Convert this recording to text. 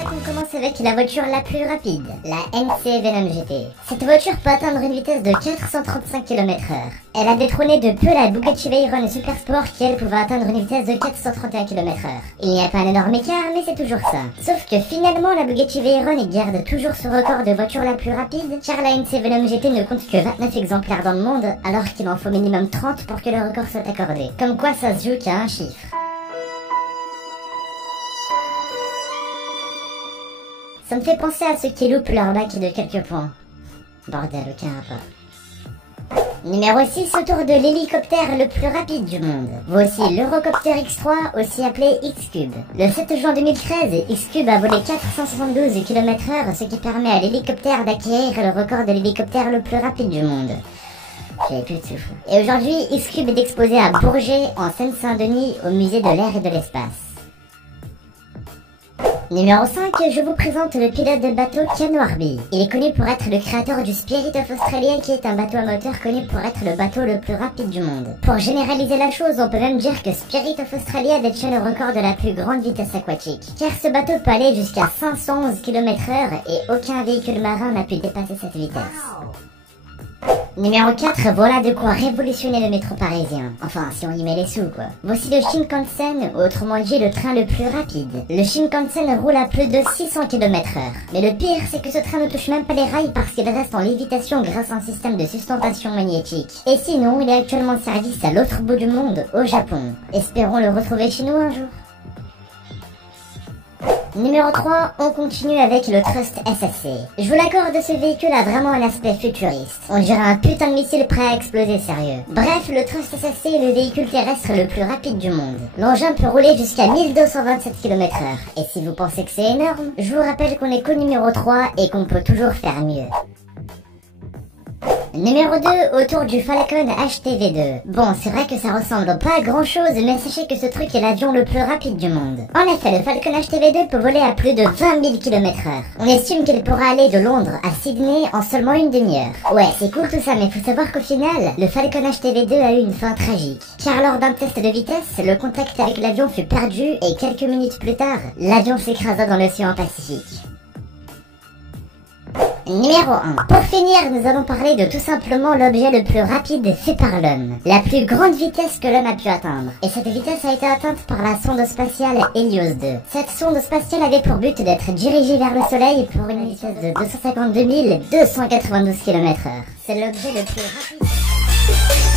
ça qu'on commence avec la voiture la plus rapide, la MC Venom GT. Cette voiture peut atteindre une vitesse de 435 km/h. Elle a détrôné de peu la Bugatti Veyron Super Sport qui elle pouvait atteindre une vitesse de 431 km/h. Il n'y a pas un énorme écart mais c'est toujours ça. Sauf que finalement la Bugatti Veyron garde toujours ce record de voiture la plus rapide car la MC Venom GT ne compte que 29 exemplaires dans le monde alors qu'il en faut minimum 30 pour que le record soit accordé. Comme quoi ça se joue qu'à un chiffre. Ça me fait penser à ceux qui loupent leur bac de quelques points. Bordel, aucun rapport. Numéro 6, autour de l'hélicoptère le plus rapide du monde. Voici l'Eurocopter X3, aussi appelé X-Cube. Le 7 juin 2013, X-Cube a volé 472 km/h, ce qui permet à l'hélicoptère d'acquérir le record de l'hélicoptère le plus rapide du monde. J'avais plus de souffle. Et aujourd'hui, X-Cube est exposé à Bourget, en Seine-Saint-Denis, au musée de l'air et de l'espace. Numéro 5, je vous présente le pilote de bateau Ken Warby. Il est connu pour être le créateur du Spirit of Australia qui est un bateau à moteur connu pour être le bateau le plus rapide du monde. Pour généraliser la chose, on peut même dire que Spirit of Australia détient le record de la plus grande vitesse aquatique. Car ce bateau peut aller jusqu'à 511 km/h et aucun véhicule marin n'a pu dépasser cette vitesse. Numéro 4, voilà de quoi révolutionner le métro parisien. Enfin, si on y met les sous, quoi. Voici le Shinkansen, autrement dit le train le plus rapide. Le Shinkansen roule à plus de 600 km/h. Mais le pire, c'est que ce train ne touche même pas les rails parce qu'il reste en lévitation grâce à un système de sustentation magnétique. Et sinon, il est actuellement de service à l'autre bout du monde, au Japon. Espérons le retrouver chez nous un jour. Numéro 3, on continue avec le Trust SSC. Je vous l'accorde, ce véhicule a vraiment un aspect futuriste. On dirait un putain de missile prêt à exploser sérieux. Bref, le Trust SSC est le véhicule terrestre le plus rapide du monde. L'engin peut rouler jusqu'à 1227 km/h. Et si vous pensez que c'est énorme, je vous rappelle qu'on est qu'au numéro 3 et qu'on peut toujours faire mieux. Numéro 2, autour du Falcon HTV2. Bon, c'est vrai que ça ressemble pas à grand chose, mais sachez que ce truc est l'avion le plus rapide du monde. En effet, le Falcon HTV2 peut voler à plus de 20 000 km/h. On estime qu'il pourra aller de Londres à Sydney en seulement une demi-heure. Ouais, c'est cool tout ça, mais faut savoir qu'au final, le Falcon HTV2 a eu une fin tragique. Car lors d'un test de vitesse, le contact avec l'avion fut perdu et quelques minutes plus tard, l'avion s'écrasa dans l'océan Pacifique. Numéro 1. Pour finir, nous allons parler de tout simplement l'objet le plus rapide fait par l'homme. La plus grande vitesse que l'homme a pu atteindre. Et cette vitesse a été atteinte par la sonde spatiale Helios 2. Cette sonde spatiale avait pour but d'être dirigée vers le soleil pour une vitesse de 252 292 km/h. C'est l'objet le plus rapide.